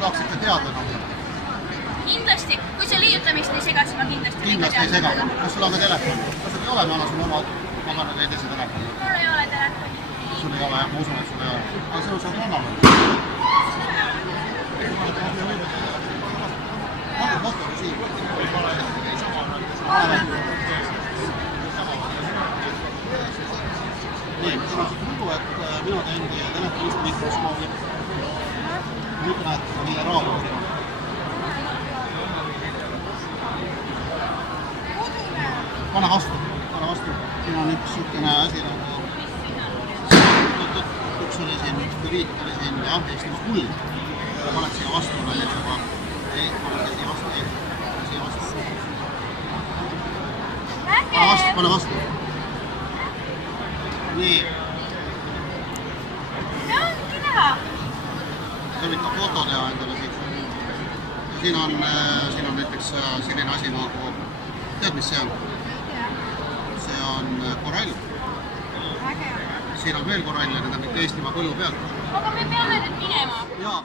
sa tahaks ikka teada? Kindlasti, kui see liiutamist ei sega, siis ma kindlasti ei sega. Kas sul on ka telefon? Kas sul ei ole, ma annan sulle oma magana teise telefoni? Mul ei ole telefoni. Sul ei ole, ma usun, et sul ei ole. Aga sul saab anname. Vaata motori siin. Nii, muidu, et mina teen teie telefonist mikroskoobi. Nüüd näed, mille raadios. Pane vastu. Siin on üks sükene asi nagu... Üks oli siin, üriit oli siin, jah, Eesti kuld. Paned siia vastu näiteks, aga ei, paned siia vastu, ei. Siia vastu. Pane vastu. Nii. See ongi näha. See on ikka foto teha endale siit. Ja siin on näiteks selline asi nagu... Tead, mis see on? See on korall. Siin on veel korall ja need on kõik Eestimaa põllu pealt. Aga me peame nüüd minema. Jaa.